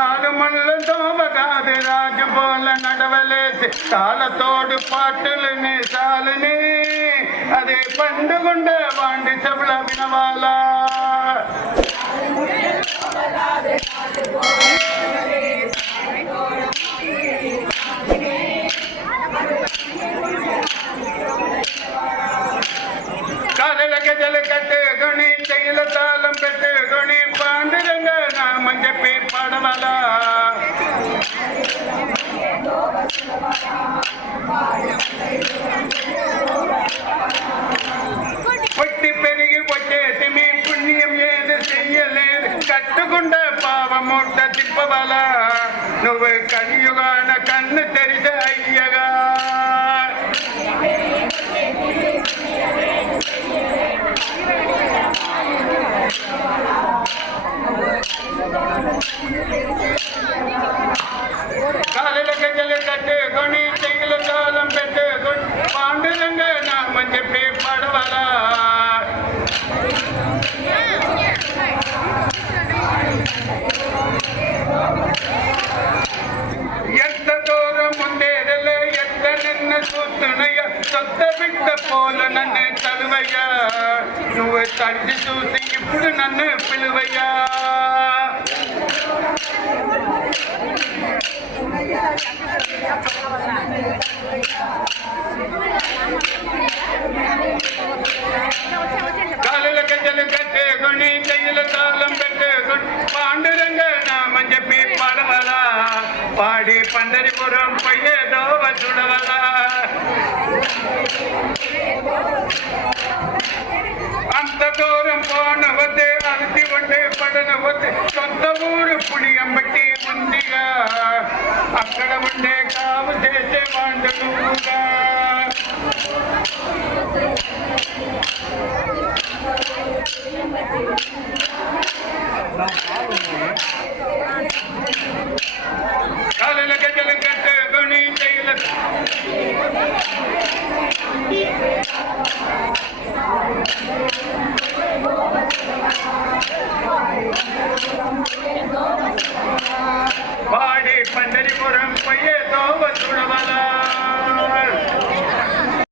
తాను మళ్ళ దోమగాది రాజుబోల నడవలేసి తాళతోడు పాటలు నేసాలని అదే పండుగుండే వాండి చెబుల వినవాలా. పావముట్ట తిప్పవల నువ్వు కలియుగాన కన్ను తెరిసే అయ్యగా చూస్తున్నాయ్యా సొంత బిడ్డ పోల నన్ను తలువయ్యా నువ్వు తడిచి చూసి ఇప్పుడు నన్ను పిలువయ్యా కాళ్ళ గజ్జలు కట్టుకొని చెయ్యిల తాళం பாடி பண்டரிபுரம் பையதோ வசுடவலா அந்த தூரம் போனவது அழுத்தி கொண்டே படனவது சொந்த ஊரு புளியம்பட்டி முந்திகா அக்கட உண்டே காவு தேசே வாழ்ந்ததுண்டா